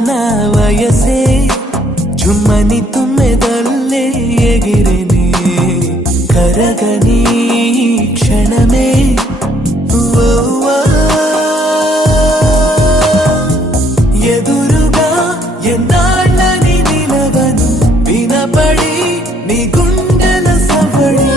నా వయసే జుమ్మని తుమ్మెదల్లే ఎగిరినే కరగని క్షణమే ఎదురుగా ఎన్నాళ్ళని నిలవను వినపడి నీ గుండెల సవడి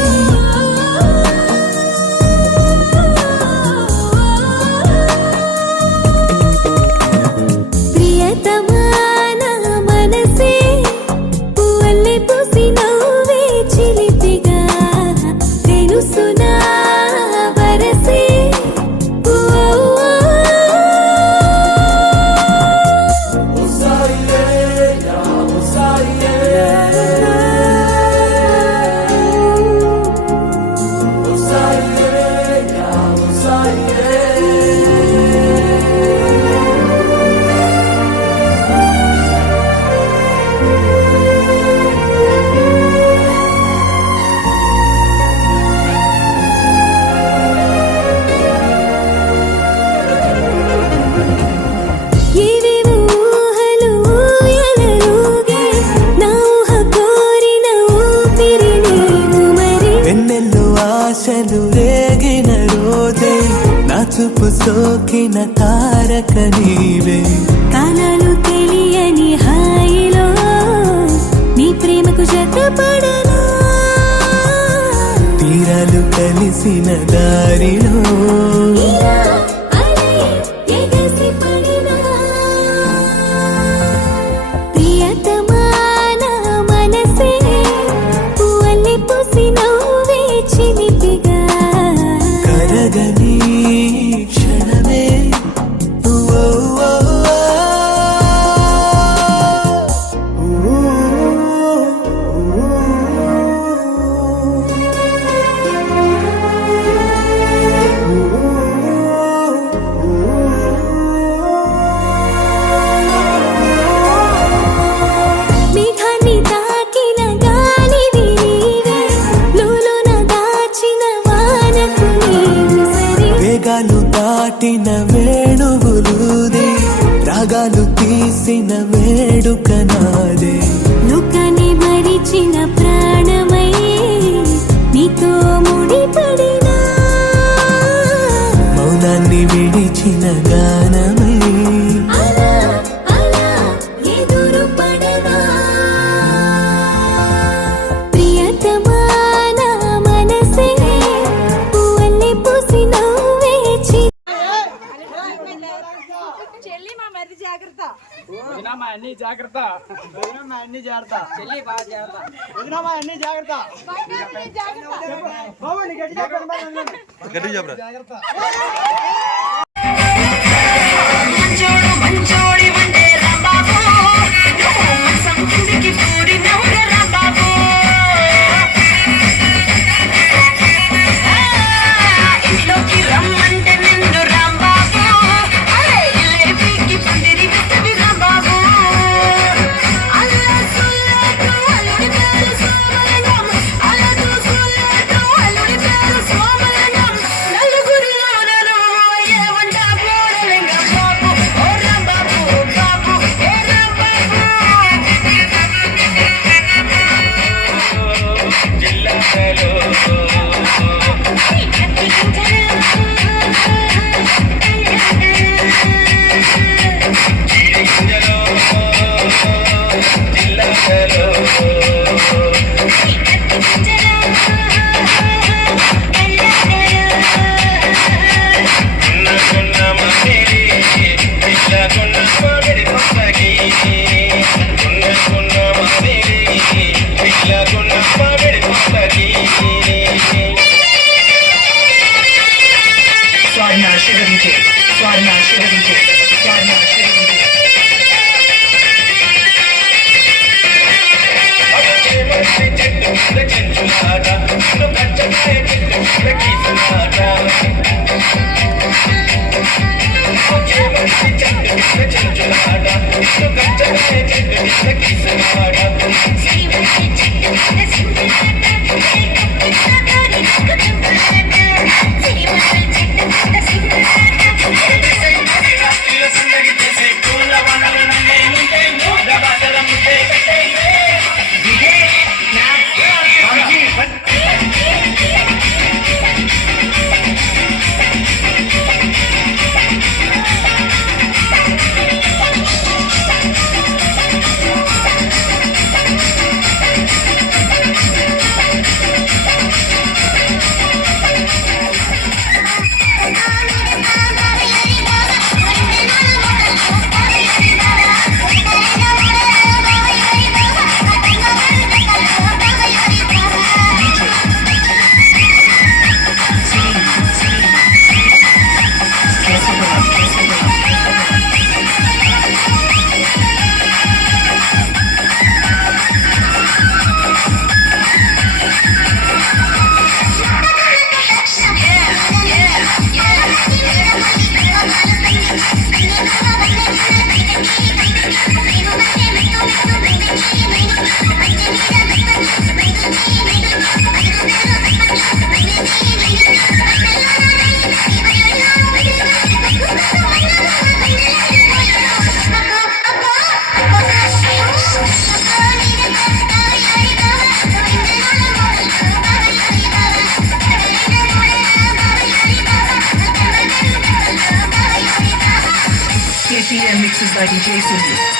రేగిన రోజే నా చూపు సోకిన తారక నీవే కాలాలు తెలియని హాయిలో నీ ప్రేమకు జతపడనా తీరాలు కలిసిన దారిలో కరగని క్షణమే మేఘాన్ని తాకిన గాలివి నీవే లోలోన దాచిన వానకు నీవు సరి వేగాలు దాటిన వేణువులుదే రాగాలు తీసిన వేడుక నాదే లోకాన్ని మరిచిన ప్రాణమై నీతో ముడిపడినా మౌనాన్ని విడిచిన గానమై అలా అలా ఎదురు పడనా ప్రియతమా నా మనసే పువ్వుల్ని పూసి నవ్వే చెల్లి మా మరిది జాగ్రత్త వదినా మా అన్ని జాగ్రత్త చెల్లి బాగా జాగ్రత్త గట్టి చెప్పరా మంచోడి వండే రాంబాబు మంచం కిందికి పూడి నవ్వుల రాంబాబు ఇంట్లోకి రమ్మంటే నిన్ను రాంబాబు ఇల్లేపీకి పందిరి విసిరి రాంబాబు అల్లా సుల్లేటు అల్లుడి పేరు సోమలింగం అల్లదు సుల్లేటు అల్లుడి పేరు సోమలింగం నలుగురిలోనూ ఏమని TM mixes by DJ Sunil.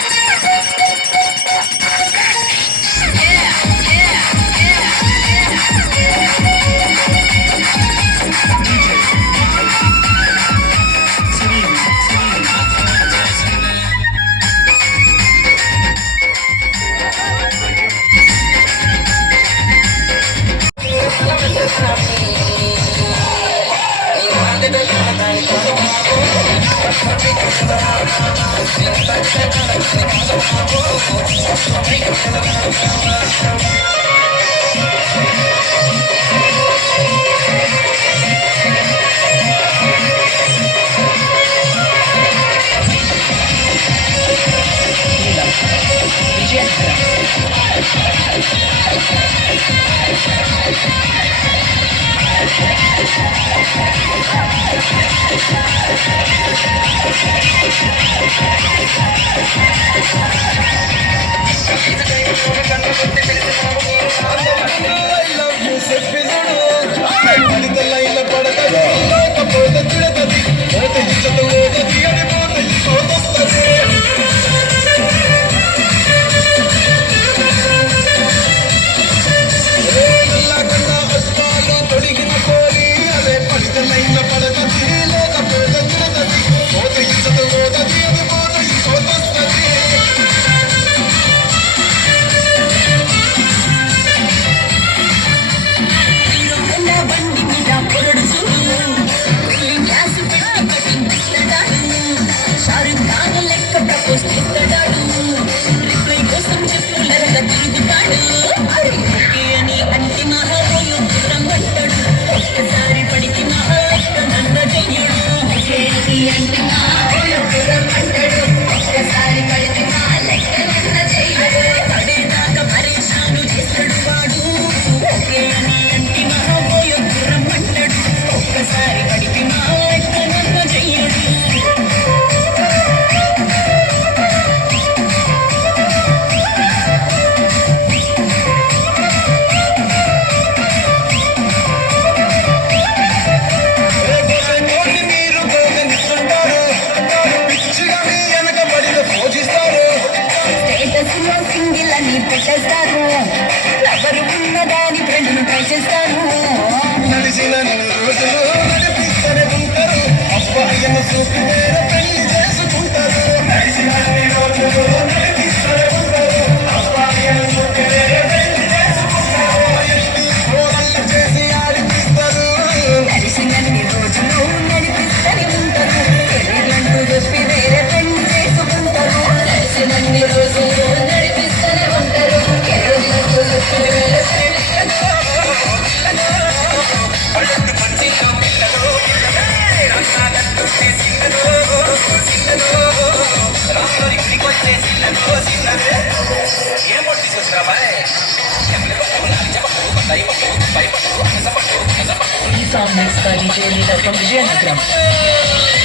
Song mixed by DJ Leader from Vijayanagaram.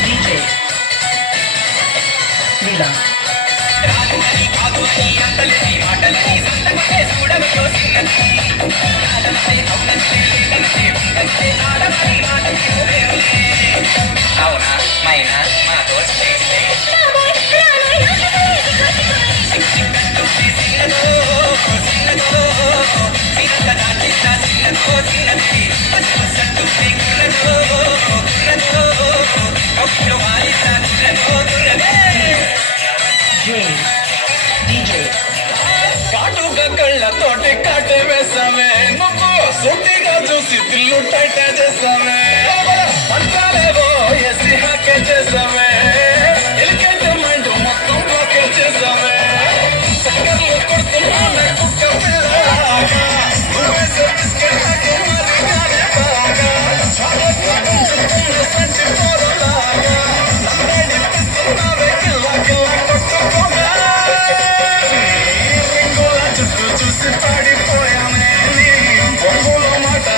DJ Leela. అవునా మైనా మాతో చేస్తే కాటుక కళ్ళతోటి కాటే వేసామే నువ్వు సొంతిగా చూసి పిల్లు టైట్ చేసామే పంచాలేవో ఎసి హాకే చేసామే ఎలికెంట్ మైండ్ మొత్తం బ్లాకే చేసామే చక్కర్లు కొడుతున్నానే కుక్క పిల్లలాగా నువ్వేసే బిస్కెట్ నాకే మరి బాగా చాలా కొంచెం సంచి పోరలాగా నమ్మేనిపిస్తున్నావే కిల్ల కిల్ల కొట్టుకోగా చుట్టూ చూసి పాడిపోయామే బొంగులో మాట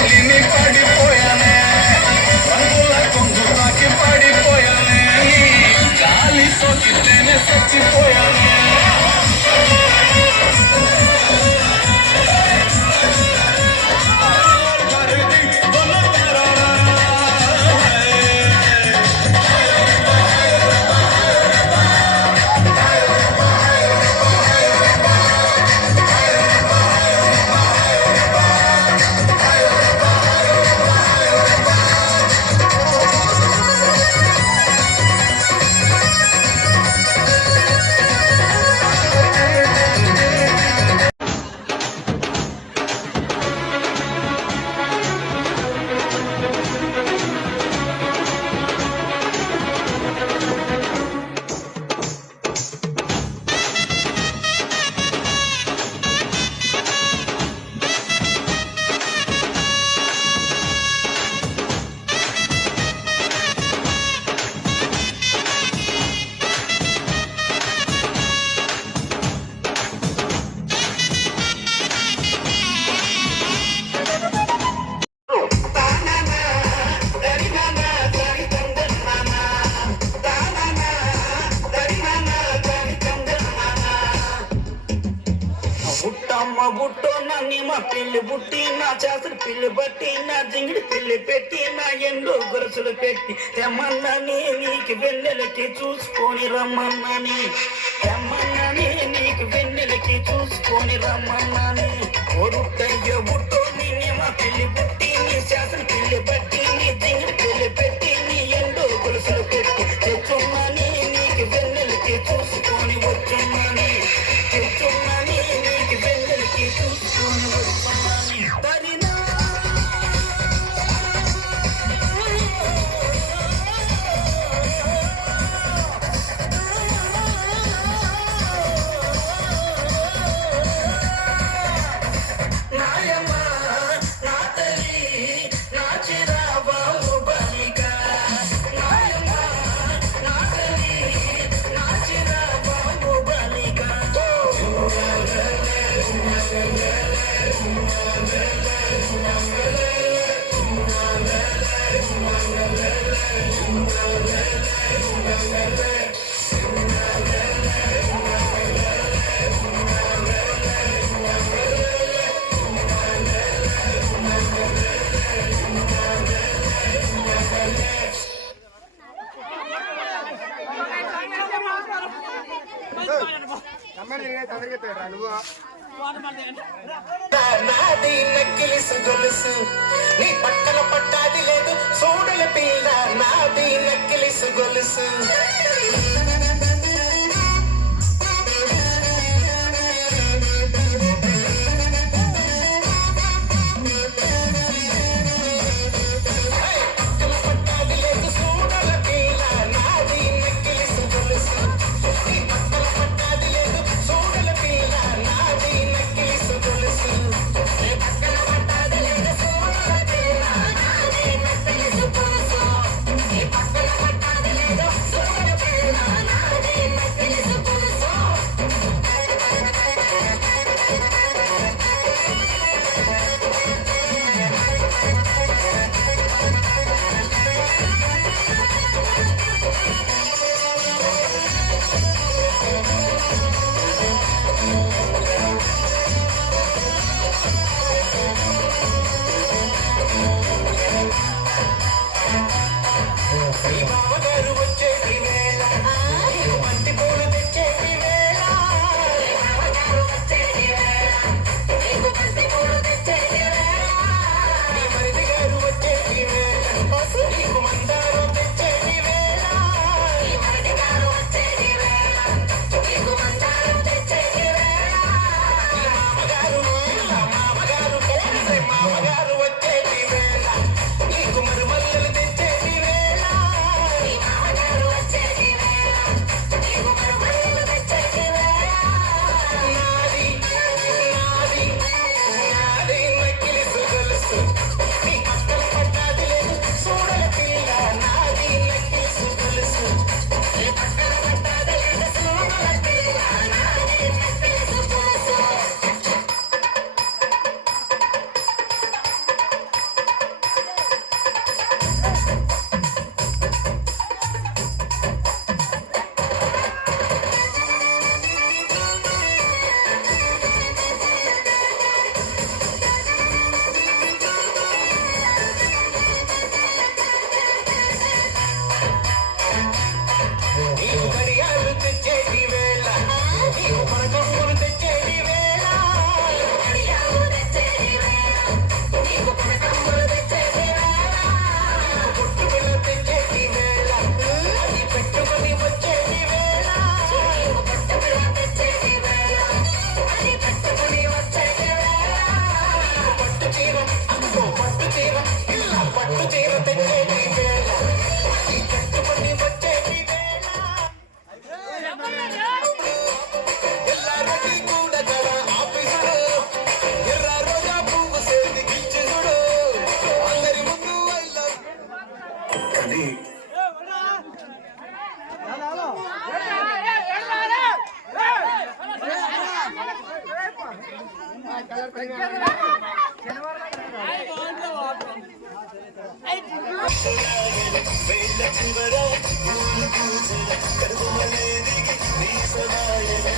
చేతులు పిల్లి బట్టి నా జింగిడి పిల్లి పెట్టి నా ఎండు గొలుసులు పెట్టి తెమ్మన్నని నీకు వెన్నెలకి చూసుకొని రమ్మన్నని తెమ్మన్నని నీకు వెన్నెలకి చూసుకొని రమ్మన్నని ఒరుట్టయ్య బుట్టు నిన్నేమా పిల్లి బుట్టి నీ చేతులు పిల్లి బట్టి నీ జింగిడి పిల్లి పెట్టి నీ ఎండు గొలుసులు పెట్టి తెచ్చున్నని నీకు వెన్నెలకి చూసుకొని వచ్చున్నని తెచ్చున్నని నీకు వెన్నెలకి చూసుకొని వచ్చున్నని తరినా నాయమ్మా నా తల్లి నా చిరాబాబు బలిక నాయమ్మా నా తల్లి నా చిరాబాబు బలిక నాది నక్కిలిసు గొలుసు నీ పక్కన పట్టాది లేదు సోడల పిల్ల నాది నక్కిలిసు గొలుసు పక్కన పట్టాది లేదు సోడల పిల్ల నాది నక్కిలిసు గొలుసు నీ పక్కన పట్టాది లేదు సోడల పిల్ల నాది నక్కిలిసు గొలుసు నీ పక్కన పట్టాది లేదు సోడల పిల్ల నాది నక్కిలిసు గొలుసు నీ పక్కన పట్టాది లేదు సోడల పిల్ల నాది నక్కిలిసు గొలుసు నీ మామగారు వచ్చేటి వేళ నీకు మంచి పూలు తెచ్చేటి వేళ నీ మామగారు వచ్చేటి వేళ నీకు మంచి పూలు తెచ్చేటి వేళ నీ మరిది గారు వచ్చేటి వేళ నీకు మందారం తెచ్చేటి వేళ నీ మరిది గారు వచ్చేటి వేళ నీకు మందారం తెచ్చేటి వేళ నీ మామగారు వచ్చేటి వేళ నీకు మరుమల్లెలు తెచ్చేటి వేళ నీ మామగారు వచ్చేటి వేళ నీకు మరుమల్లెలు తెచ్చేటి వేళ నాది నాది నాది నక్కిలిసు గొలుసు నీ పక్కన పట్టాది లేదు సోడల పిల్ల నాది నక్కిలిసు గొలుసు నీ పక్కన పట్టాది లేదు సోడల పిల్ల నాది నక్కిలిసు గొలుసు నీకు గడియాలు తెచ్చేటి వేళ నీకు పరకప్పులు తెచ్చేటి వేళ నీకు గడియాలు తెచ్చేటి వేళ నీకు పరకప్పులు తెచ్చేటి వేళ నీకు పుట్టు పిల్ల తెచ్చేటి వేళ అది పెట్టుకొని వచ్చేటి వేళ నీకు పుట్టు పిల్ల తెచ్చేటి వేళ అది పెట్టుకొని వచ్చేటి వేళ నీకు పట్టు చీర అందుకో పట్టు చీర ఇలా పట్టు చీర తెచ్చేటి వేళ అది పెట్టుకొని వచ్చేటి వేళ ఎల్లారెడ్డి కూడా గల ఆఫీసుడు ఎర్ర రోజా పువ్వు సేతి గిచ్చుడు అందరి ముందు కానీ వేళ్ళ చివర పూలు పూసిన కరుమలే దిగి నీ సదాయన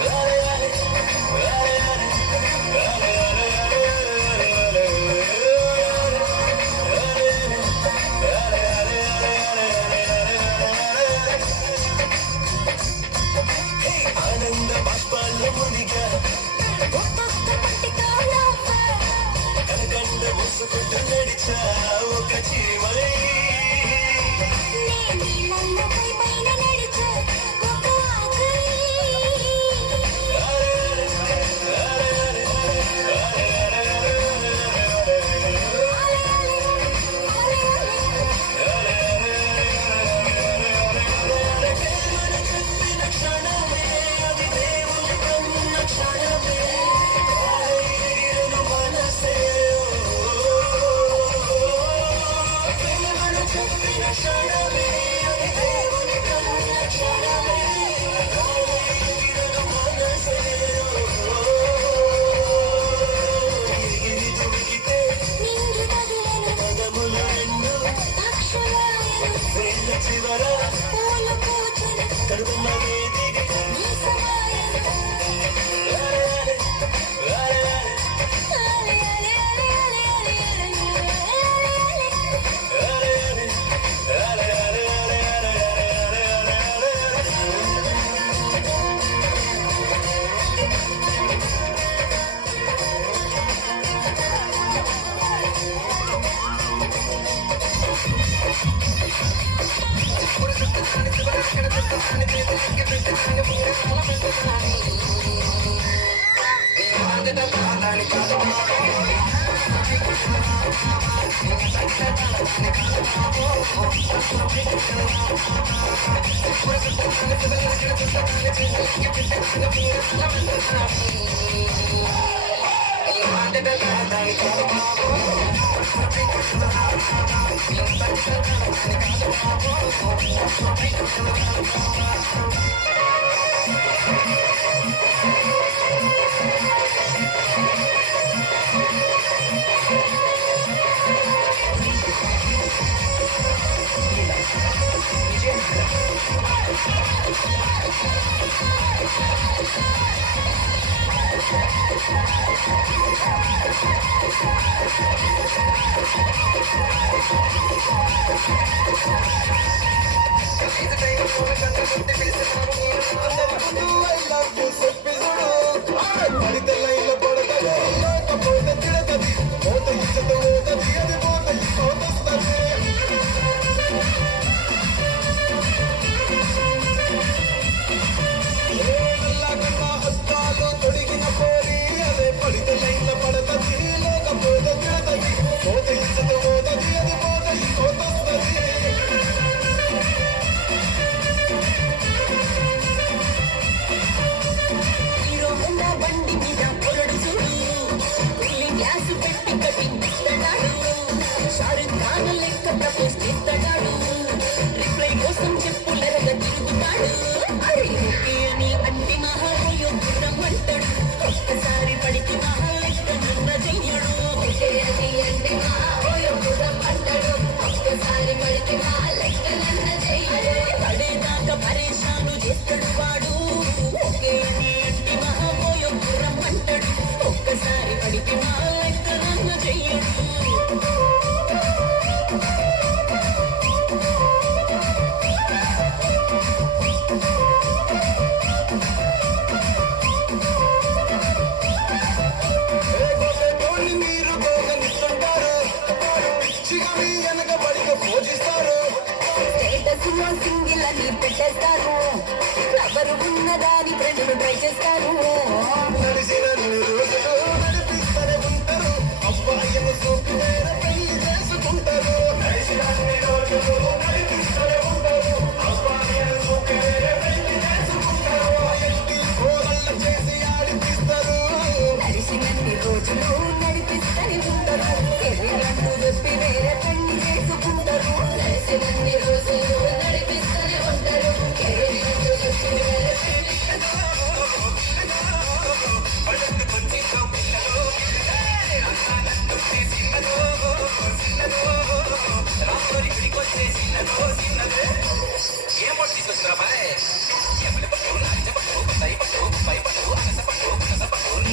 రాలే రాలే రాలే రాలే రాలే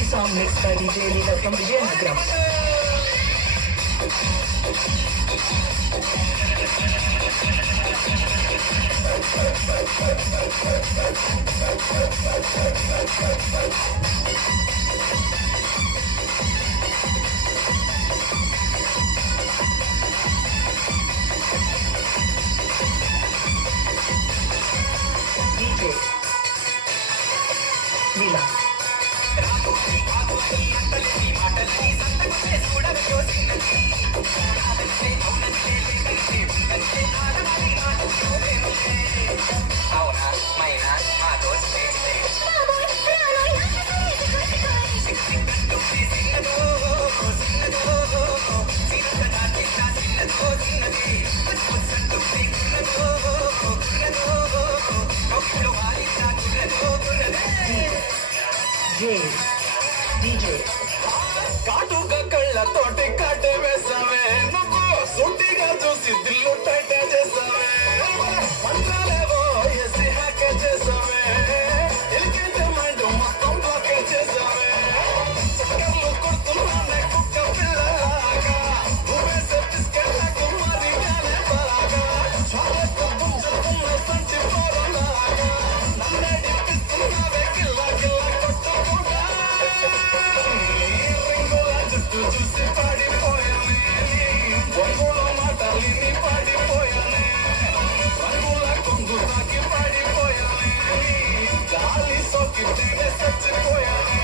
Song mixed by DJ Leader from Vijayanagram. DJ Leela. DJ కాటుక కళ్ళతోటి కాటే వేసావే నువ్వు సూటిగా చూసి దిల్లు టైట్ చేసావే మంచాలేవో ఎసి హ్యాక్ చేసావే ఎలికేట్ మైండ్ మొత్తం బ్లాక్ చేసావే చక్కర్లు కొడుతున్నానే కుక్క పిల్లలాగా నువ్వేసే బిస్కెట్లకు మరి గానే బాగా చాలకు పుంజుకున్న సంచి పోరలాగా నన్నే డిప్పిస్తున్నావే గిల్ల గిల్ల కొట్టుకుంటా చూసి పాడిపోయానే బొంగులో మాటలిని పాడిపోయానే రంగుల కొంగు తాకి పాడిపోయానే గాలి సోకి తెగ చచ్చిపోయానే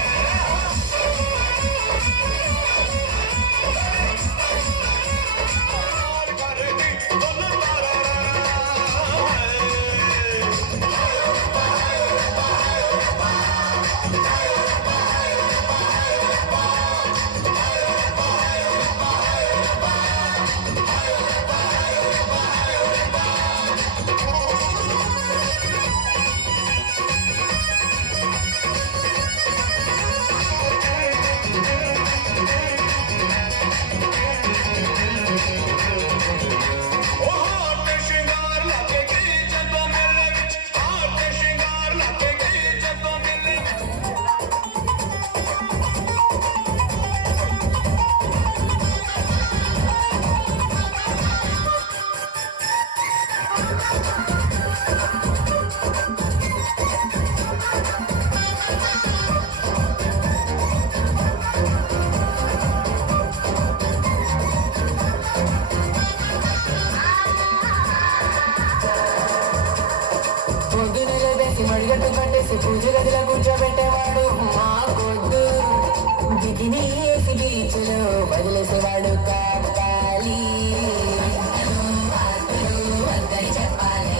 పూజ గదిలో కూర్చోబెట్టేవాడు మా కొద్దు బికిని వేసి బీచ్లో వదిలేసేవాడు కాపాలి చెప్పాలి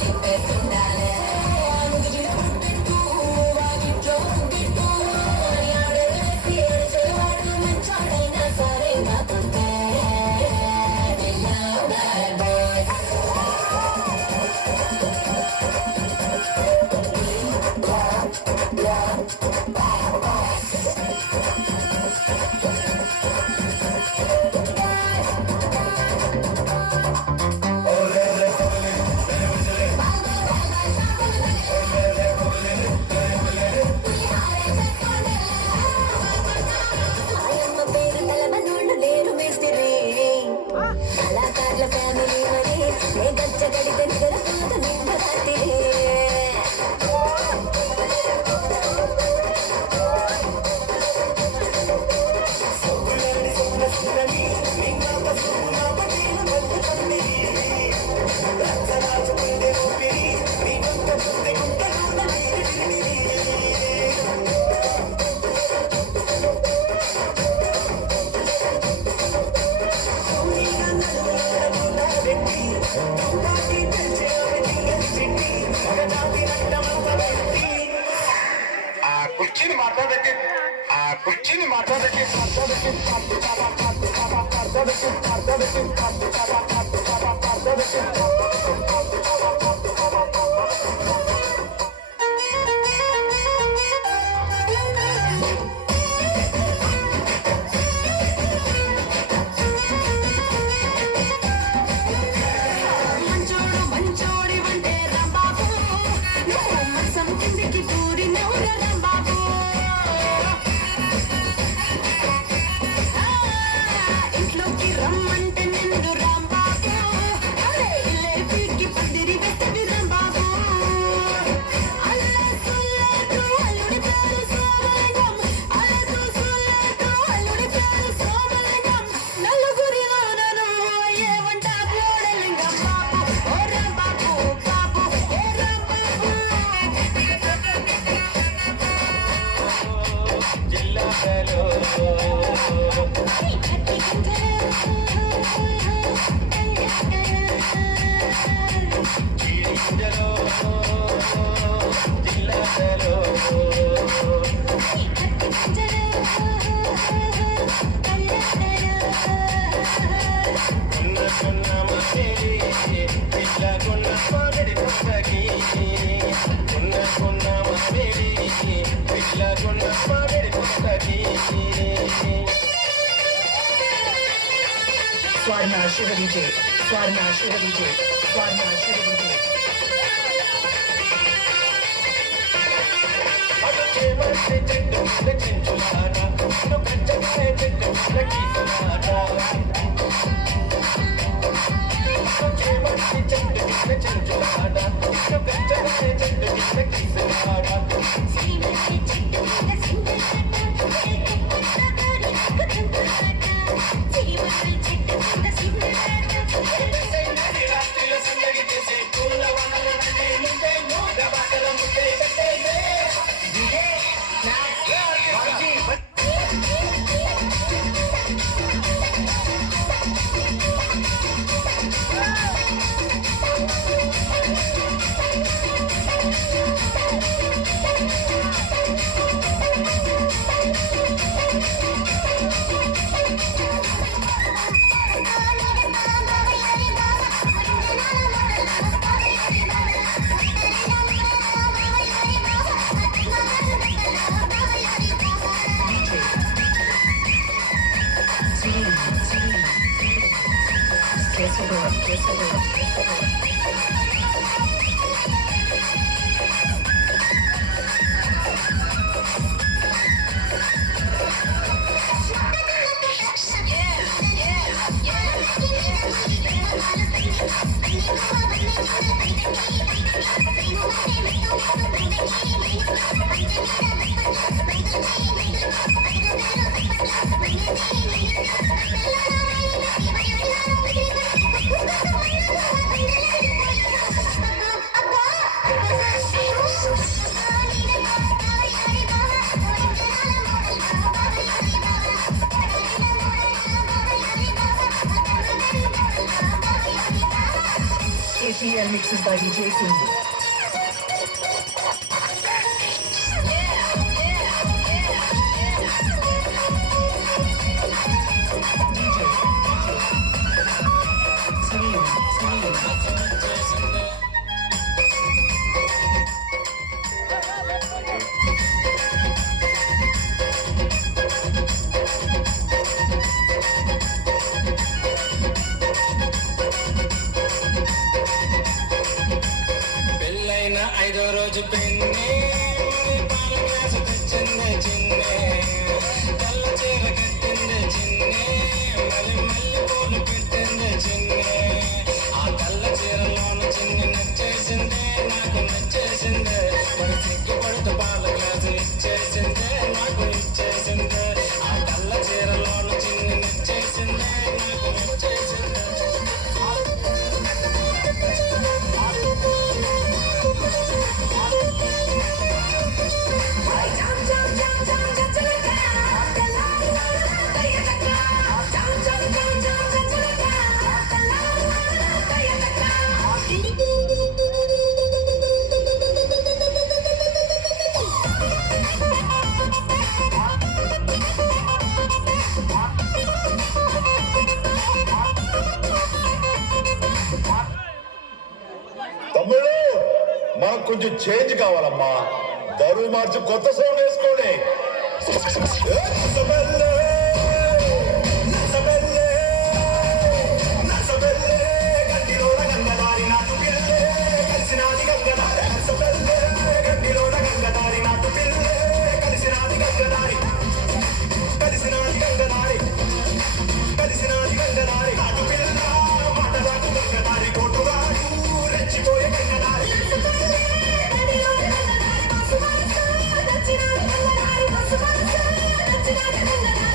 తిప్పేస్తుండాలి మంచోడైనా సరే నాకుంటే కళాకారుల ఫ్యామిలీ అని ఏ గచ్చ కడితే నిద్ర కాదు నిండు రాత్రి కుర్చీని మాట్లాడకి కుర్చీని మాట్లాడకి మంచోడు మంచోడి వంటే రాంబాబు నువ్వు మంచం కిందికి దూరినవురా రాంబాబు ఇంట్లోకి రమ్మంటే నిన్ను రాంబాబు లేపికి పందిరి వెతవి రాంబాబు అల్లా సుల్లాటు అల్లుడి పేరు సోమలింగం అల్లా సుల్లాటు అల్లుడి పేరు సోమలింగం నలుగురిలో నన్ను ఏ వంట గోడలింగం బాబు ఓ రాంబాబు బాబు ఏ రాంబాబు స్వర్ణ శివ విజయ్ స్వర్ణ శివ విజయ్ స్వర్ణ Shiva Vijay Thank you. and mixes by DJ Sindhu. పెళ్ళైన 5వ రోజు పెన్నే పాల గ్లాసు తెచ్చిందే చిన్నే తెల్ల చీర కట్టిందే చిన్నే మరి మల్లె పూలు పెట్టిందే చిన్నే ఆ తెల్ల చీరలోన చిన్ని నచ్చేసిందే నాకు నచ్చేసిందే మరి సిగ్గుపడుతూ పాల గ్లాసు ఇచ్చేసిందే నాకు ఇచ్చేసిందే ఆ తెల్ల చీరలోన చిన్ని నచ్చేసిందే నాకు నచ్చేసిందే తమ్ముడు మనకు కొంచెం చేంజ్ కావాలమ్మా దరువు మార్చి కొత్త సౌండ్ వేసుకోండి Nacina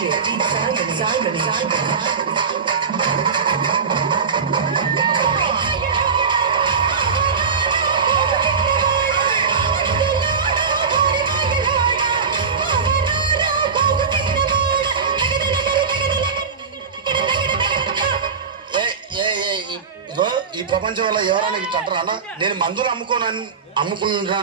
DJ Simon. ఇదో ఈ ప్రపంచం వల్ల ఎవరైనా ఇట్లా అంటారా అన్న? నేను మందులు అమ్ముకున్నా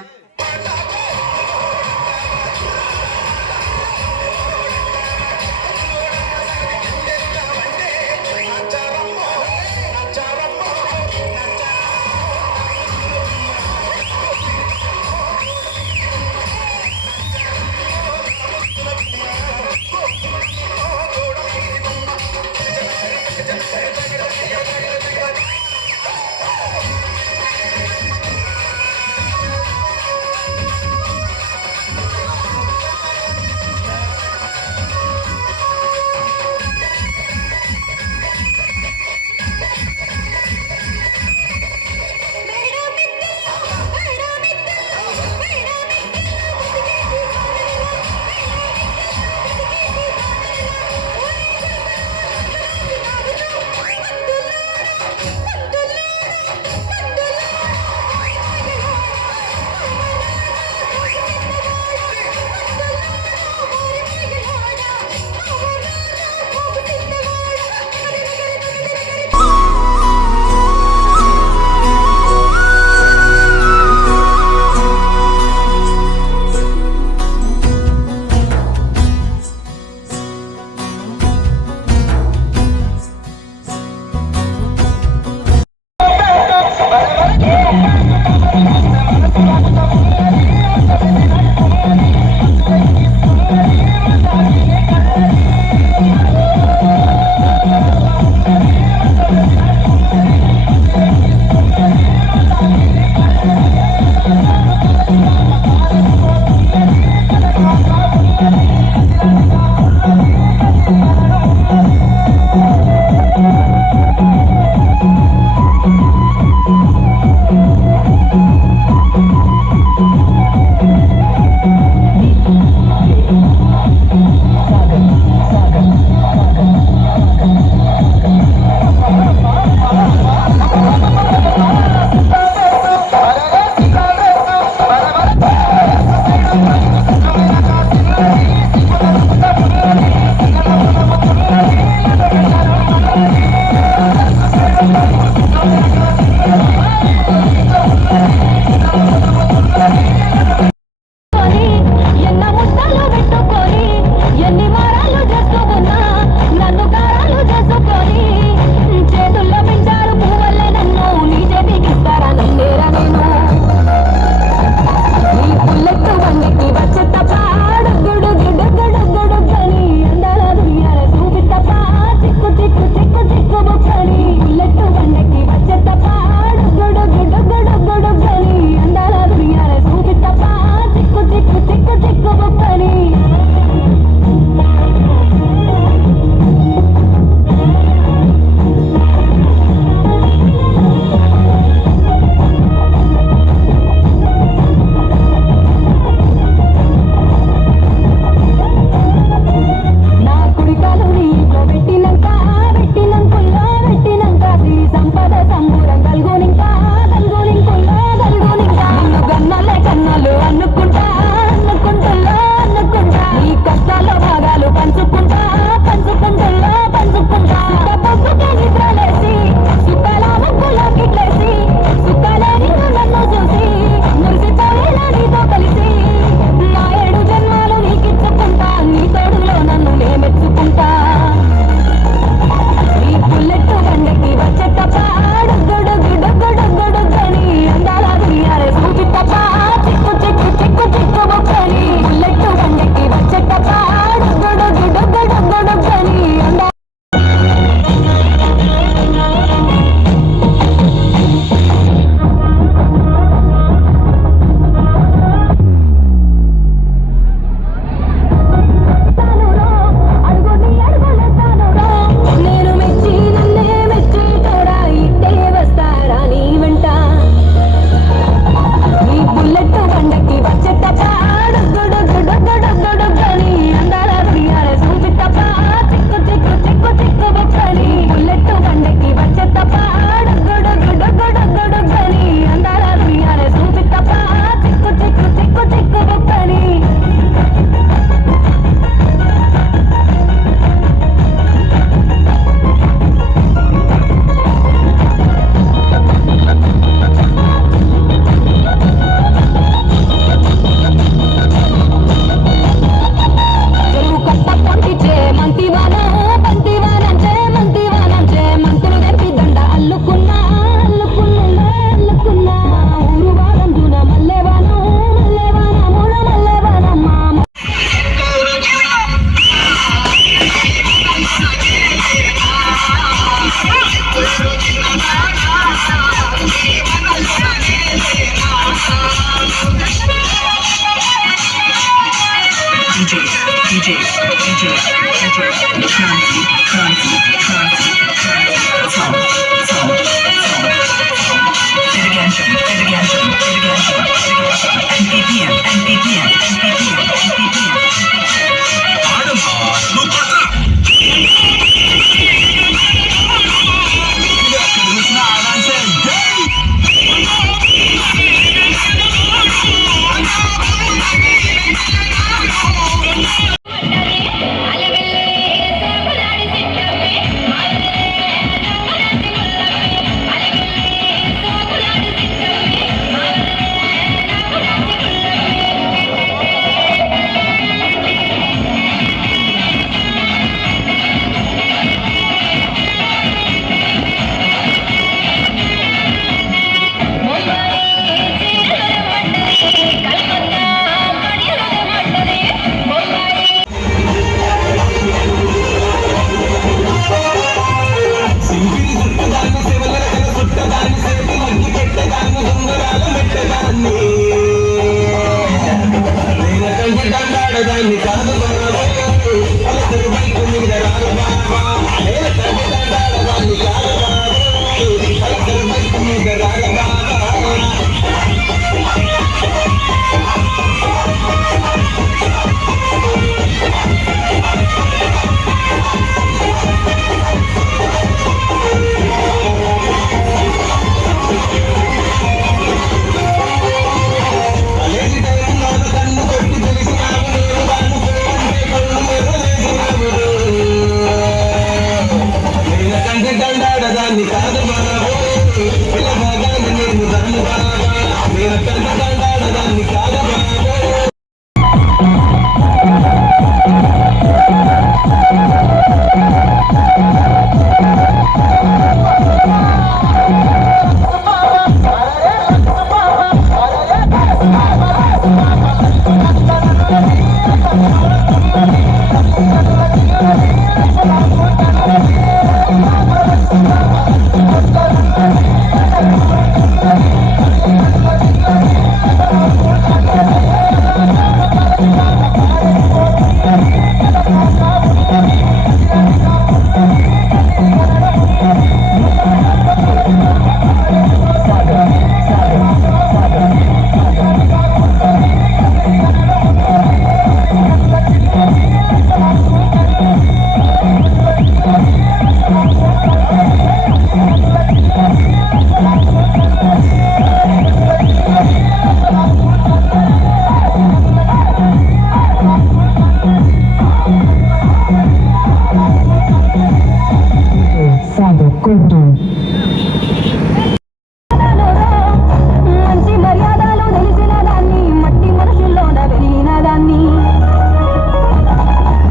మంచి మర్యాదలు తెలిసిన దాన్ని మట్టి మనుషుల్లోన వెలిగిన దాన్ని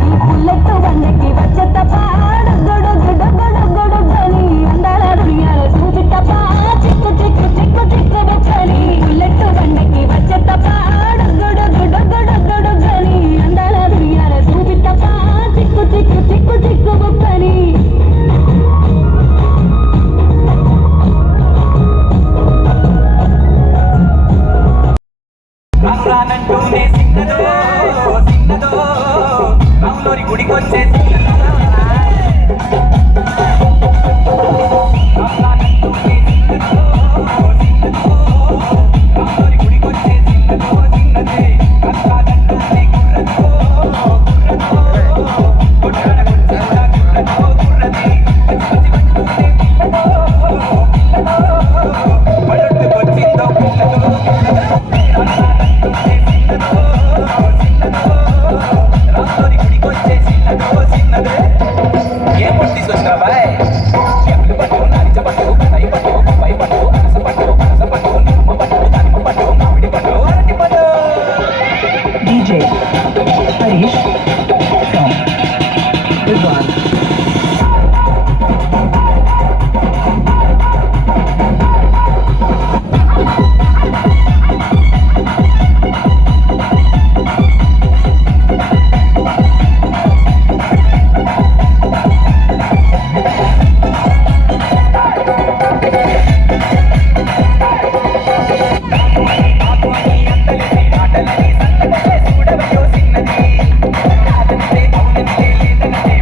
ఈ పుల్లెట్టు బండకి వచ్చే తప్ప డొగ్గడొగ్గడొగ్గడొగ్గడొగ్గని అందాల దునియాలో చూపి తప్ప చిక్కు చిక్కు చిక్కు చిక్కు బొచ్చని పుల్లెట్టు బండకి వచ్చే తప్ప డొగ్గడొగ్గడొగ్గడొగ్గడొగ్గని అందాల దునియాలో చూపి తప్ప చిక్కు చిక్కు చిక్కు చిక్కు బొచ్చని రానంటూనే సిన్నదో సిన్నదో రాములోరి గుడికొచ్చే DJ Harish from Vidwan. చూడవయో సిన్నది అవునంటే అవునంటే లేదనంటే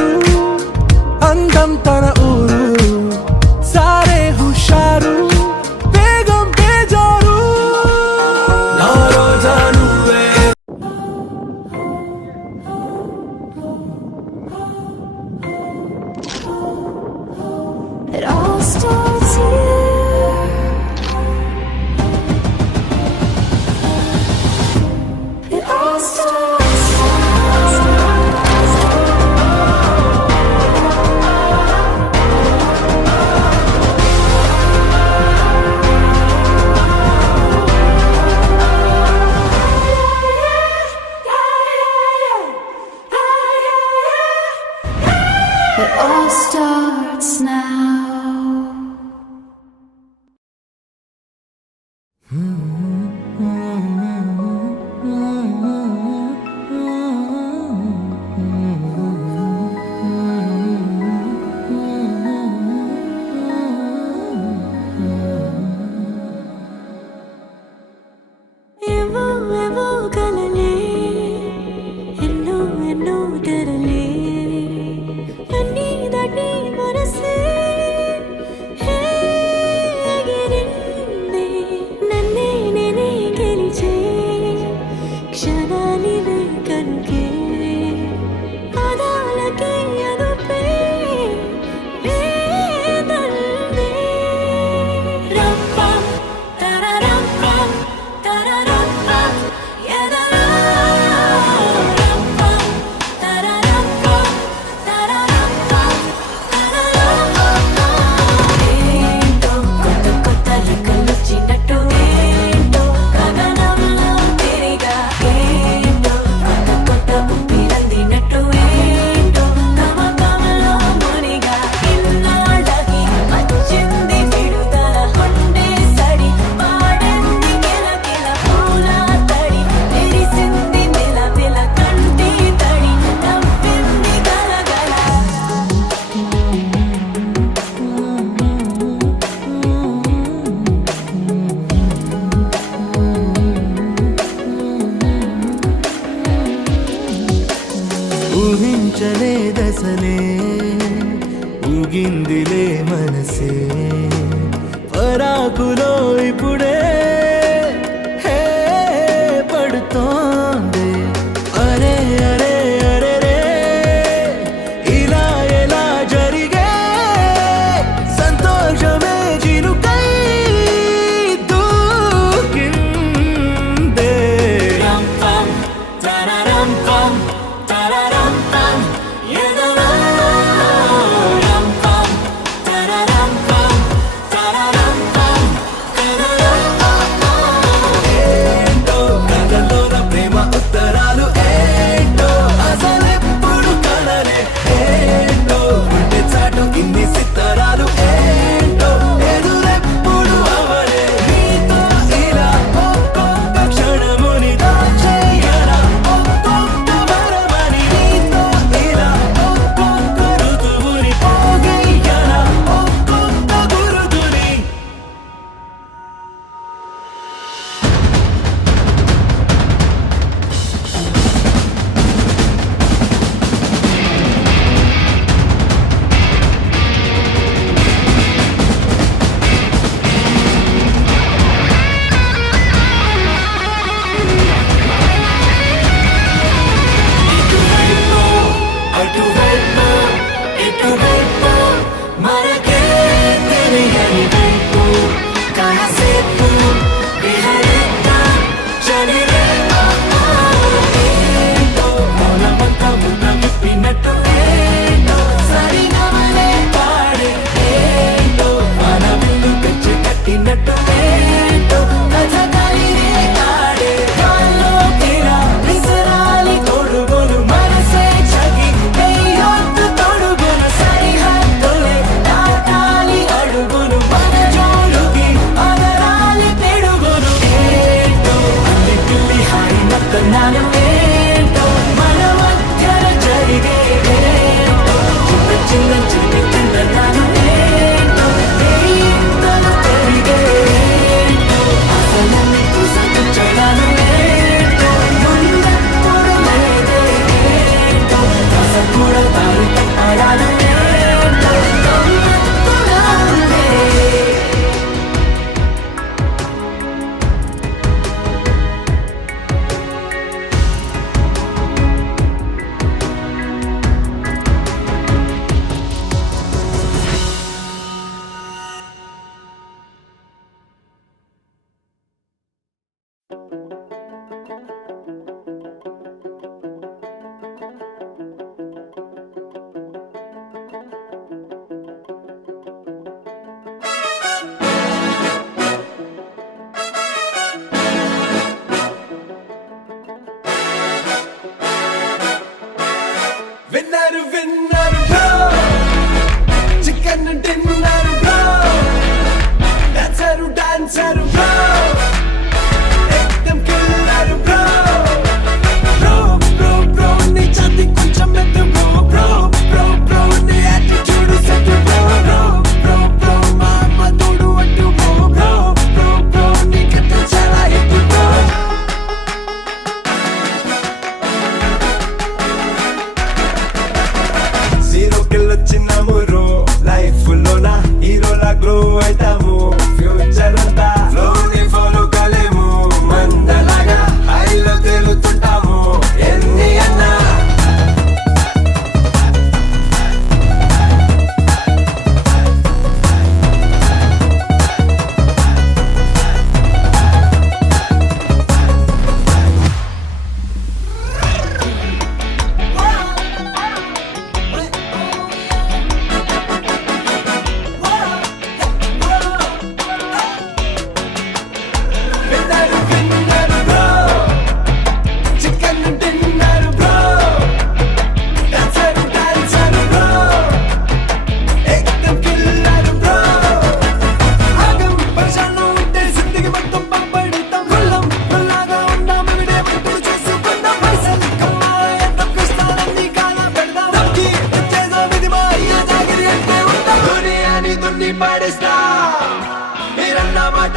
జోరు అందం తన ఊరు సారే హుషారు వేగం బేజారు నా రోజా నువ్వే It all starts here. It all starts It all starts now. ఏవో ఏవో కలలే ఎన్నో ఎన్నో తెరలే అన్నీ దాటి మనసే ఎగిరిందే నన్నే నేనే గెలిచే క్షణాలివే కనుకే పాదాలకి అదుపే లేదందే రంపం తరరంపం తరరంపం ఎదరా రంపం తరరంపం తరరంపం ఏంటో కొత్త కొత్త రెక్కలొచ్చినట్టు ఏంటో గగనంలో తిరిగా ఏంటో కొత్త కొత్త ఊపిరందినట్టు ఏంటో తమకంలో మునిగా ఇన్నాళ్ళకి వచ్చింది విడుదల ఉండే సడి పాడింది కిలకిల పూల తడి మెరిసింది నిలవిల కంటి తడి నవ్వింది గలగల ఊహించలే దశలే ఊగిందిలే మనసే పరాకులో ఇప్పుడే హే పడుతోంది అరే అరే అరే రే ఇలా ఎలా జరిగే సంతోషమే చినుకై దూకిందే రంపం తరరంపం తరరంపం ఎదరా రంపం తరరంపం తరరంపం ఎదరా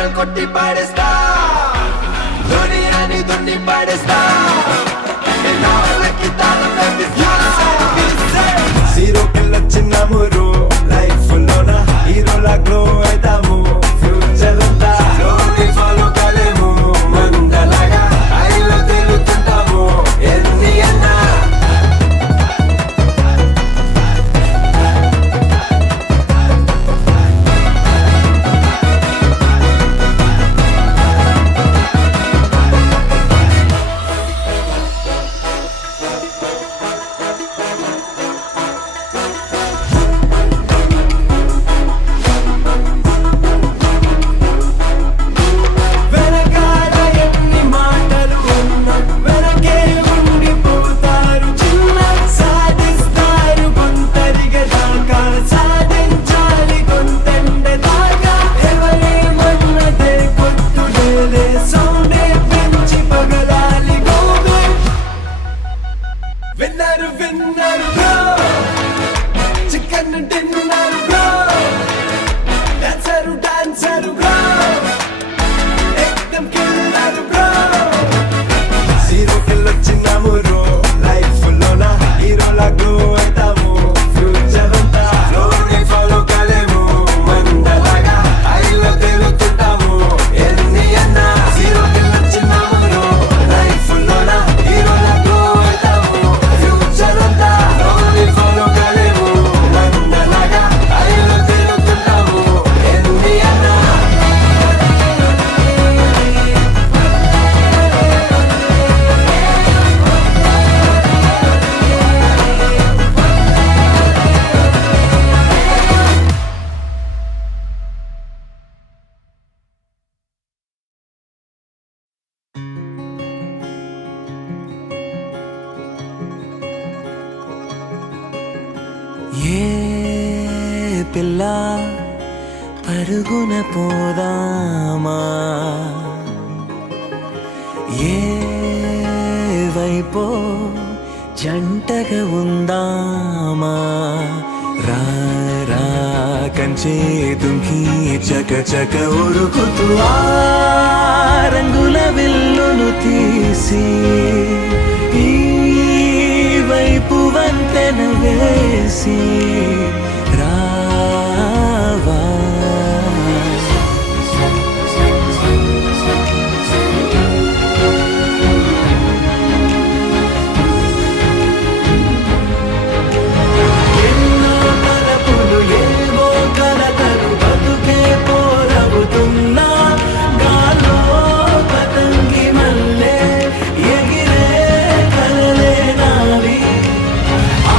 బట్టలు కొట్టి పాడేస్తా దునియాని దున్ని పాడేస్తా నా వాళ్ళకి తాళం వేపిస్తా జీరోకి వచ్చినాము రో లైఫ్ లోన హీరోలా గ్లో అవుతాము ఫ్యూచర్ అంతా ఫ్లోని ఫాలో కాలేము మందలాగా ఐలో తేలుతుంటాము ఎన్ని అన్నా వెనకాల ఎన్ని మాటలు ఉన్నా వెనకే ఉండిపోతారు చిన్న సాధిస్తారు కొంతరిగ దాకా సాధించాలి కొంతండ దాకా ఎవరేమన్నదే కొట్టులేలే సౌండే పెంచి పగలాలి గోవే విన్నారు విన్నారు bro chicken dinner bro dancer dancer bro एकदम killer bro zero kill వచ్చినాము రో లైఫ్ లోన హీరోలా గ్లో అవుతాము ఫ్యూచర్ అంతా ఫ్లోని ఫాలో కాలేము మందలాగా ఐలో తేలుతుంటాము ఎన్ని అన్నా జీరో కిల్ వచ్చినాము రో లైఫ్ లోన హీరోలా గ్లో అవుతాము ఫ్యూచర్ అంతా ఫ్లోని ఫాలో కాలేము మందలాగా ఐలో తేలుతుంటాము ఎన్ని అన్నా ఏ పిల్ల పరుగున పోదామా ఏ వైపో జంటగా ఉందామా రా రా కంచే దుంకి చక చక ఉరుకుతూ ఆ రంగుల విల్లును తీసి ఈ వైపు వంతెన వేసి రావా ఎన్నో తలపులు ఏవో కలతలు బతుకే పోరవుతున్నా గాలో పతంగి మల్లె ఎగిరే కలలే నావి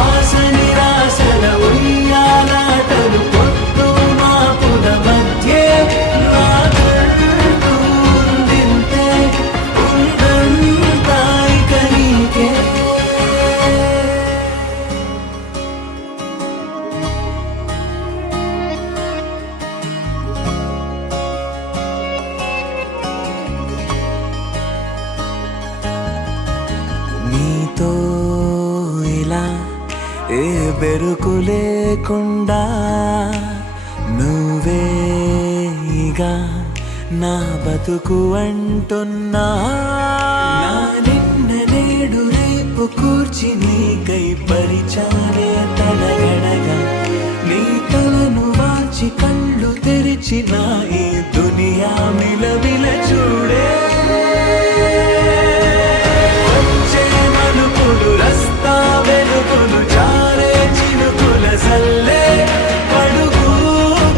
ఆశ నిరాశల ఉయ్యాలాటలు పొత్తు మాపుల మధ్య నాకంటూ ఉందింతే ఉందంతా ఇక నీకే నీతో ఇలా ఏ బెరుకు లేకుండా నువ్వేగా నా బతుకు అంటున్నా నా నిన్న నేడు రేపు కూర్చి నీకై పరిచానే తలగడగా నీ తలను వాచి కళ్ళు తెరిచిన ఈ దునియా మిలవిల చూడే వచ్చే మలుపులు రస్తా వెలుగులు జారే చినుకుల సల్లే పడుగు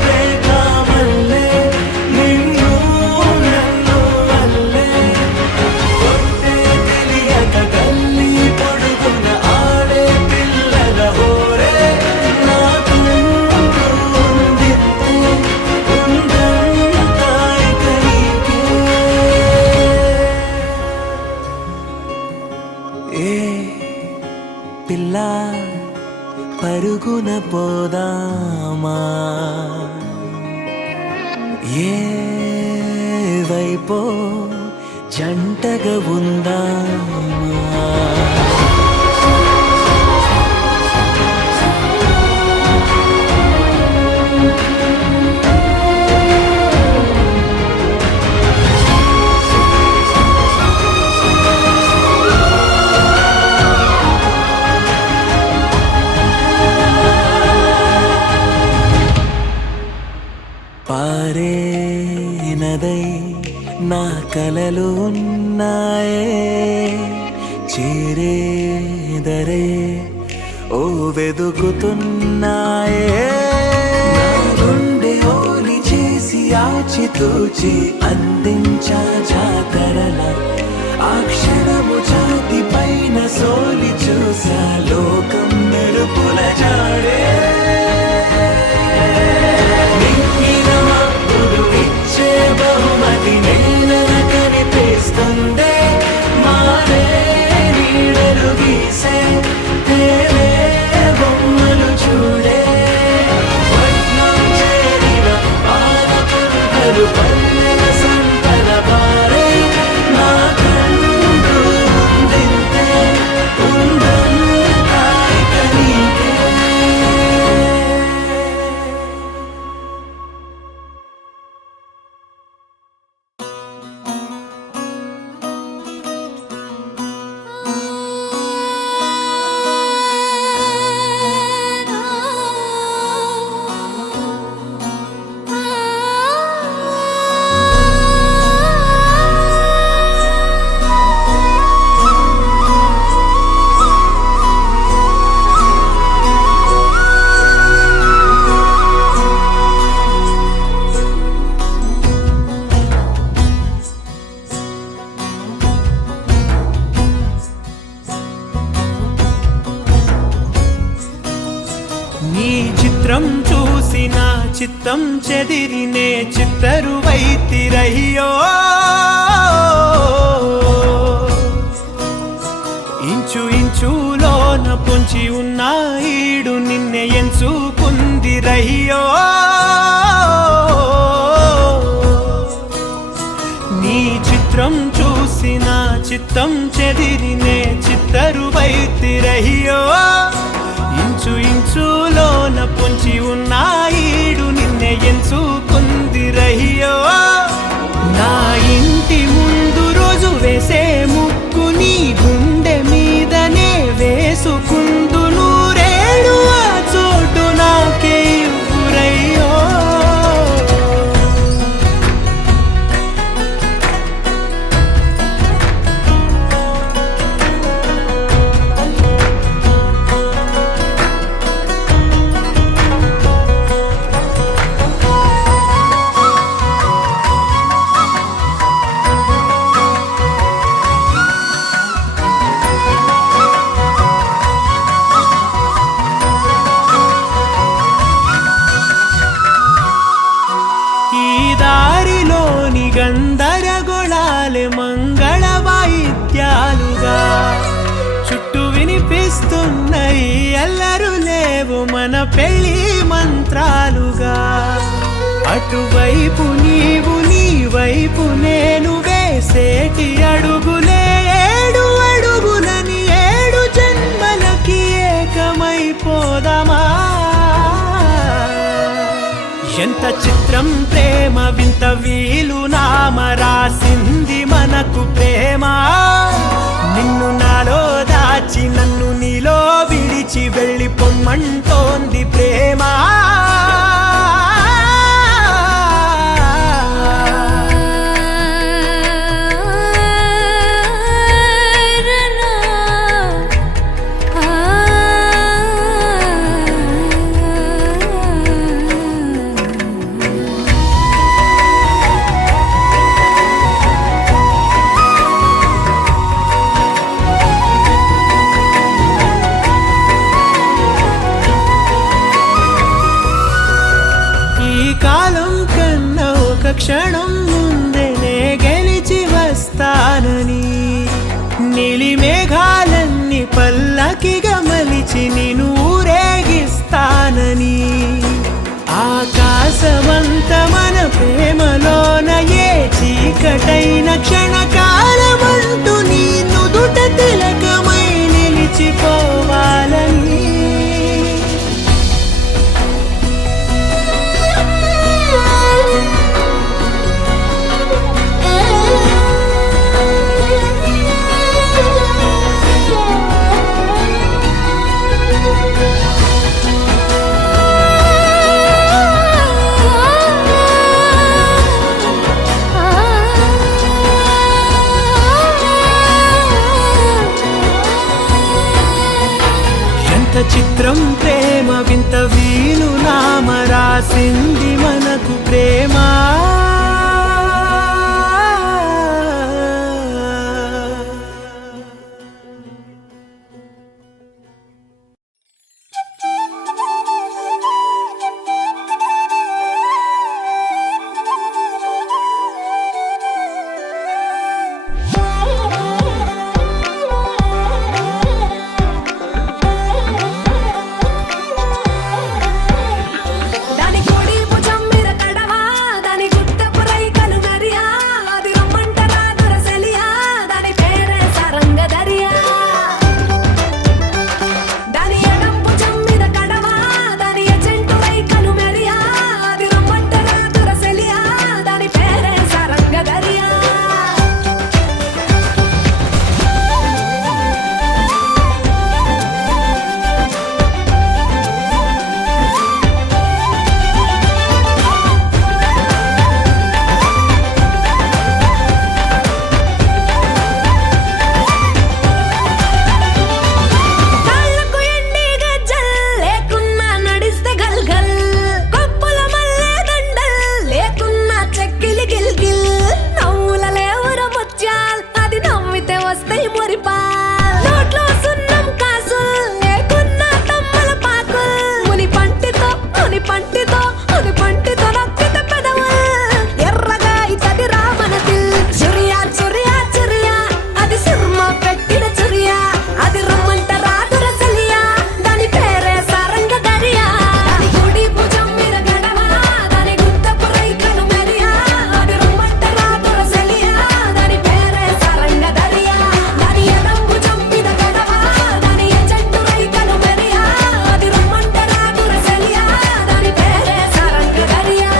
ప్రేమ మల్లే నిన్ను నన్ను వల్లే కొట్టే తెలియక గల్లీ పొడుగున ఆడే పిల్లల హోరే నాకు ఉందితే ఉందంతా ఇక నీకే ఏ పిల్ల పరుగున పోదామా ఏ వైపో జంటగా ఉందామా అవుతున్నాయే నా గుండె ఓలి చేసి ఆచితూచి అందించా జాతరల ఆ క్షణము ఛాతి పైన సోలి చూసా లోకం మెరుపుల జాడే నింగిన మబ్బులు ఇచ్చే బహుమతి నెల్లన కనిపిస్తుందే మారే నీడలు గీసే తేలే బొమ్మలు చూడే పట్నం చేరిన పాలకుంటలు పల్లెల సంతల పారే నా కండు ముందింతే ఉందంతా ఇక నీకే నీ చిత్రం చూసి నా చిత్తం చెదిరినే చిత్తరువైతిరయ్యో ఇంచు ఇంచులోన పొంచి ఉన్న ఈడు నిన్నే ఎంచుకుందిరయ్యో నీ చిత్రం చూసి నా చిత్తం చెదిరినే చిత్తరువైతిరయ్యో ఇంచు ఇంచులోన పొంచి ఉన్న ఈడు నిన్నే ఎంచుకుందిరయ్యో నా ఇంటి ముందు రోజు వేసే ముక్కు నీ గుండె మీదనే వేసుకుందు నూరేడు ఆ చోటు నాకే ఇవ్వురయ్యో ఈ దారిలోని గందరగోళాలే మంగళ వాయిద్యాలుగా చుట్టూ వినిపిస్తున్నాయి అల్లరు లేవు మన పెళ్లి మంత్రాలుగా అటువైపు నీవు నీ వైపు నేను వేసేటి అడుగులే ఏడు అడుగులని ఏడు జన్మలకి ఏకమైపోదామా ఎంత చిత్రం ప్రేమ వింత వీలు నామ రాసింది మనకు ప్రేమ నిన్ను నాలో దాచి నన్ను నీలో విడిచి వెళ్ళిపోమ్మంటోంది ప్రేమ క్షణం ముందేనే గెలిచి వస్తానని నీలి మేఘాలన్నీ పల్లకిగా మలిచి నిన్ను ఊరేగిస్తానని ఆకాశమంత మన ప్రేమలోన ఏ చీకటైన క్షణకాలమంటూ నీ నుదుట తిలకమై నిలిచిపోవాలని రాసింది మనకు ప్రేమ. దాని కోడి భుజం మీద కడవా, దాని గుత్తపు రైకలు మెరియా, అది రమ్మంటరా దొరసెలియా, దాని పేరే సరంగ దరియా. దాని ఎడం భుజం మీద కడవా, దాని ఎజెంటు రైకలు మెరియా, అది రమ్మంటరా దొరసెలియా, దాని పేరే సరంగ దరియా. కాళ్ళకు ఎండి గజ్జల్ లేకున్నా నడిస్తే గల్గల్, కొప్పుల మల్లె దండల్ లేకున్నా చెక్కిలి గిల్గిల్, నవ్వుల లేవుర ముత్యాల్ అది నవ్వితే వస్తాయి మురిపాల్, నోట్లో సున్నం కాసుల్ లేకున్నా తమ్మల పాకుల్, ముని పంటితో నొక్కితే పెదవుల్, ఎర్రగా ఇతది రామనదిల్, చురియా చురియా చురియా అది సుర్మ పెట్టిన చురియా, అది రమ్మంట రాదురసలియా, దాని పేరే సరంగ దరియా. దాని కుడి భుజం మీద గడవా, దాని గుత్తపు రైకలు మెరియా, అది రమ్మంట రాదురసలియా, దాని పేరే సరంగ దరియా. దాని ఎడం భుజం మీద గడవా, దాని ఎజెంటు రైకలు మెరియా, అది రమ్మంట రాదురసలియా, దాని పేరే సరంగ దరియా.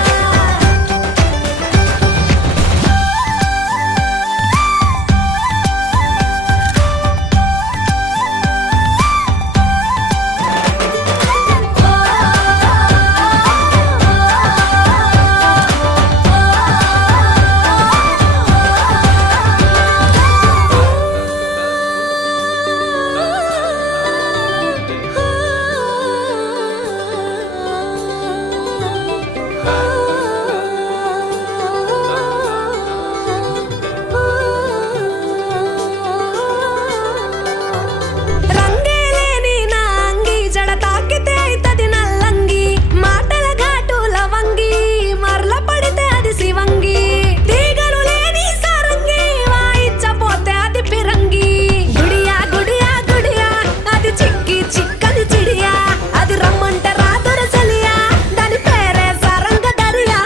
రంగేలేని నా అంగి జడ తాకితే అయితది నల్లంగి, మాటల ఘాటు లవంగి మరల పడితే అది శివంగి, తీగలు లేని సారంగి వాయిచ్చపోతే అది పిరంగి, గుడియా గుడియా గుడియా అది చిక్కి చిక్కని చిడియా, అది రమ్మంట రాదురసలియా, దాని పేరే సరంగ దరియా.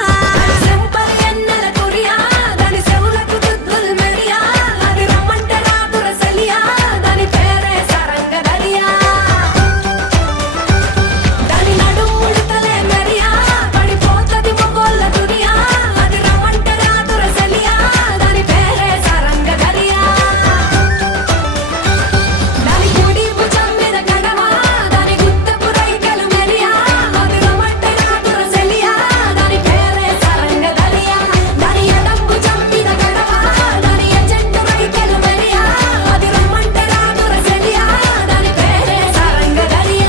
సెంపర్ ఎన్నెల కురియా, దాని చెవులకు దుద్దులు మెరియా, అది రమ్మంట రాదురసలియా, దాని పేరే సరంగ దరియా. దాని నడుము ముడతలే మెరియా, పడిపోతది మొగోళ్ళ దునియా, అది రమ్మంట రాదురసలియా, దాని పేరే సరంగ దరియా. దాని కుడి భుజం మీద గడవా, దాని గుత్తపు రైకలు మెరియా, అది రమ్మంట రాదురసలియా, దాని పేరే సరంగ దరియా. దాని ఎడం భుజం మీద గడవా, దాని ఎజెంటు రైకలు మెరియా, అది రమ్మంట రాదురసలియా, దాని పేరే సరంగ దరియా.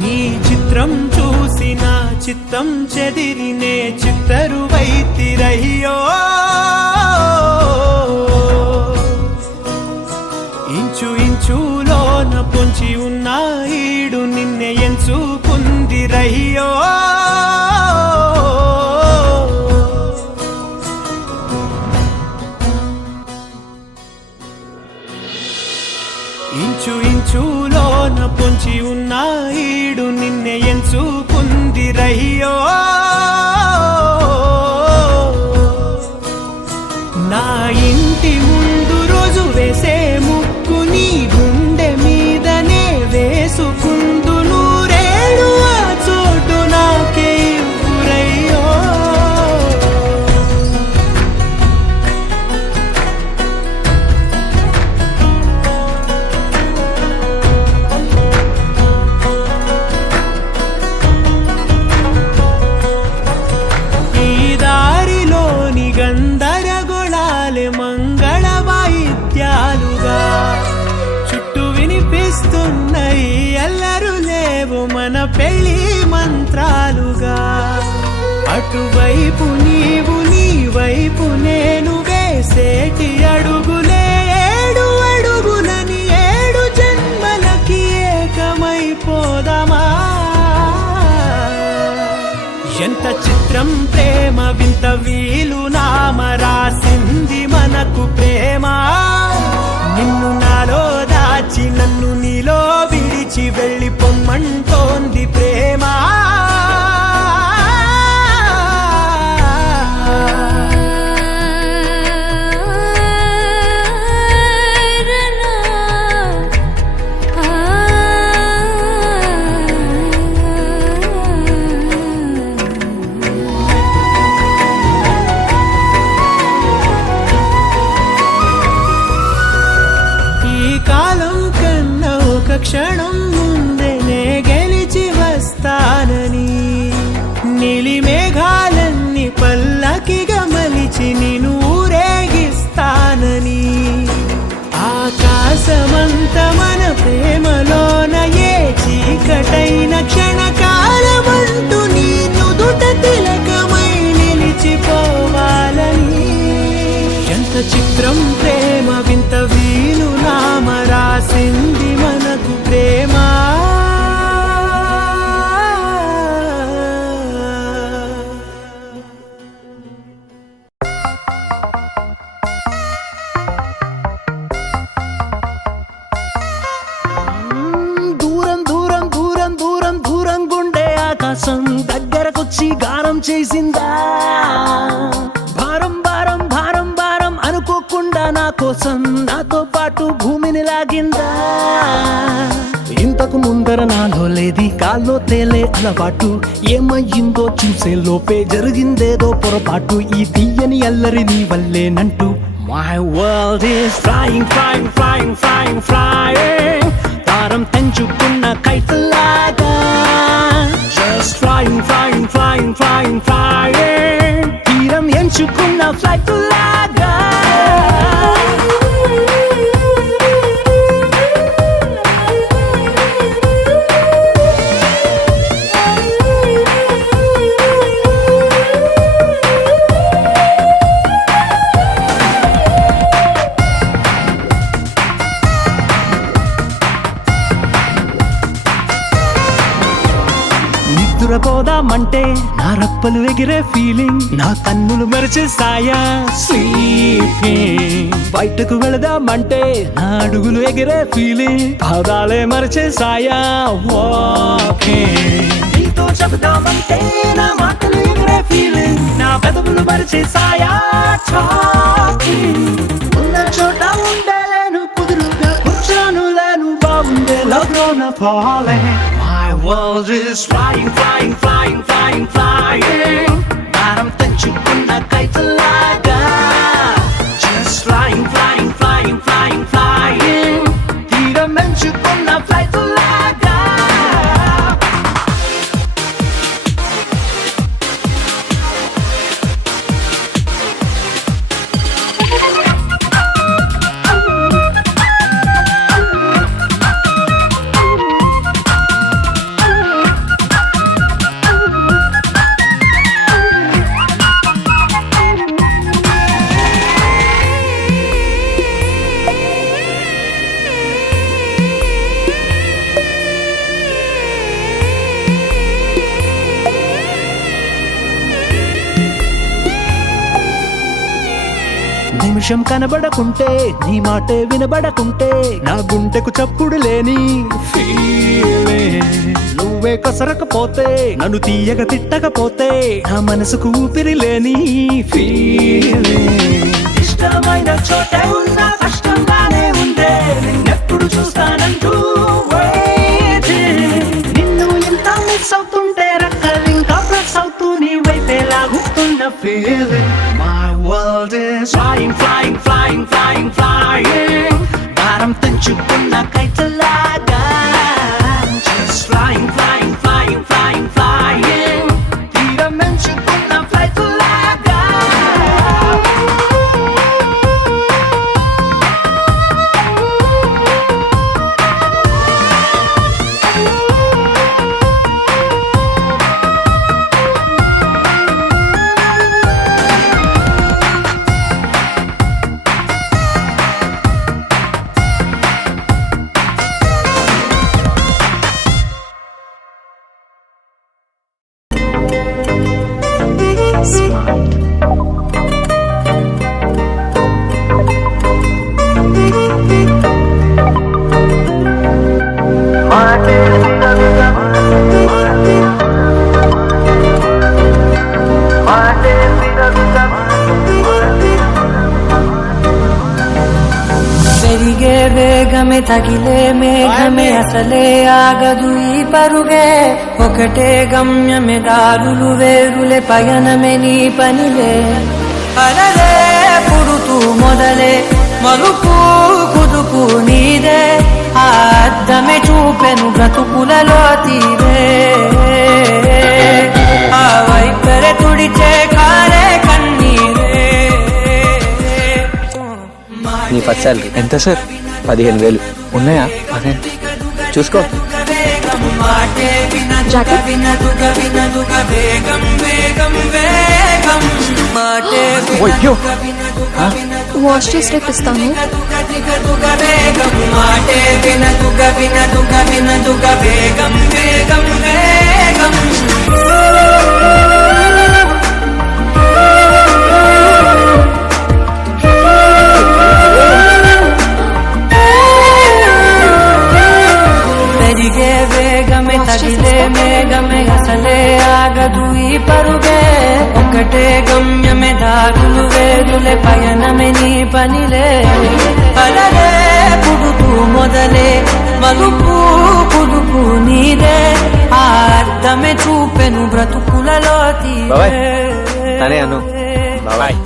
నీ చిత్రం చూసి నా చిత్తం చెదిరినే చిత్తరువైతిరయ్యో, ఇంచు ఇంచులోన పొంచి ఉన్న ఈడు నిన్నే ఎంచుకుందిరయ్యో. పొంచి ఉన్న ఈడు నిన్నే ఎంచుకుంది రయ్యో నా ఇంటి ముందు రోజు వేసే ముక్కు నీ గుండె మీదనే వేసుకుందు నూరేడు ఆ చోటు నాకే ఇవ్వురయ్యో ఈ దారిలోని గందరగోళాలే మంగళ వాయిద్యాలుగా చుట్టూ వినిపిస్తున్నాయి అల్లరు లేవు మన పెళ్లి మంత్రాలుగా అటువైపు నీవు నీ వైపు నేను వేసేటి అడుగులే ఏడు అడుగులని ఏడు జన్మలకి ఏకమైపోదామా ఎంత చిత్రం ప్రేమ వింత వీలు నామ రాసింది మనకు ప్రేమ నిన్ను నాలో దాచి నన్ను నీలో విడిచి వెళ్ళి పొమ్మంటోంది ప్రేమ ఈ కాలం కన్నా ఒక క్షణం ముందేనే గెలిచి వస్తానని నీలి మేఘాలన్నీ పల్లకిగా మలిచి నిన్ను ఊరేగిస్తానని ఆకాశమంత మన ప్రేమలోన ఏ చీకటైన క్షణకాలమంటూ నీ నుదుట తిలకమై నిలిచిపోవాలని ఎంత చిత్రం ప్రేమ వింత వీలు నామ రాసింది మనకు ప్రేమ దూరం దూరం దూరం దూరం దూరం గుండె ఆకాశం దగ్గరకొచ్చి గానం చేసిందా భారం భారం భారం భారం అనుకోకుండా నా కోసం నాతో పాటు భూమిని లాగిందా ఇంతకు ముందర నాలో లేది కాల్లో తేలే అలవాటు ఏమయ్యిందో చూసే లోపే జరిగిందేదో పొరపాటు ఈ తీయని అల్లరి నీ వల్లేనంటూ My world is flying, flying, flying, flying, flying తారం తెంచుకున్న కైతలాగా Just flying, flying, flying, flying, flying తీరం ఎంచుకున్న ఫ్లైట్ లాగా నిద్రపోదామంటే నా రప్పలు ఎగిరే ఫీలింగ్ నా కన్నులు మరిచేసాయా స్లీపింగ్ బయటకు వెళదామంటే నా అడుగులు ఎగిరే ఫీలింగ్ పాదాలే మరిచేసాయా వాకింగ్ నీతో చెబుదామంటే నా మాటలు ఎగిరే ఫీలింగ్ నా పెదవులు మరిచేసాయా టాకింగ్ ఉన్న చోట ఉండలేను కుదురుగా కూర్చోను లేను బాగుండే love gonna falling My world is flying, flying, flying, flying, flying భారం తెంచుకున్న కైతలాగా Just flying, flying, flying, flying, flying తీరం ఎంచుకున్న ఫ్లైట్ లాగా నిమిషం కనబడకుంటే నీ మాటే వినబడకుంటే నా గుండెకు చప్పుడు లేని ఫీలింగ్ నువ్వే కసరకపోతే నన్ను తీయగ తిట్టకపోతే నా మనసుకు ఊపిరి లేని ఫీలింగ్ ఇష్టమైన చోటే ఉన్నా కష్టంగానే ఉందే నిన్నెప్పుడు చూస్తానంటూ నిన్ను ఎంత మిస్ అవుతుంటే రక్కలు ఇంకా ప్రెస్ అవుతూ నీ వైపే లాగుతున్న feeling my world is flying flying flying flying flying భారం తెంచుకున్న కైతలాగా just flying flying flying flying flying తీరం మెంచుకున్న ఫ్లైట్ లాగా పెరిగే వేగమే తగిలే మేఘమే అసలే ఆగదు ఈ పరుగే ఒకటే గమ్యమే దారులు వేరులే పయనమే నీ పనిలే అలలే పుడుతూ మొదలే మలుపు కుదుపు నీదే ఆ అద్దమే చూపెను బ్రతుకులలో తీరే ఆ వైపరే తుడిచే కారే కన్నీరే నీ ఫస్ట్ సాలరీ ఎంత సార్? 15,000 ఉన్నాయా? అదే చూసుకో. వాష్ చేసి రేపిస్తాను పెరిగే వేగమే తగిలే మేఘమే అసలే ఆగదు ఈ పరుగే ఒకటే గమ్యమే దారులు వేరులే పయనమే నీ పనిలే అలలే పుడుతూ మొదలే మలుపు కుదుపు నీదే ఆ అర్థమే చూపెను బ్రతుకులలో తీరే. బాబాయ్, తనే అను. బాబాయ్.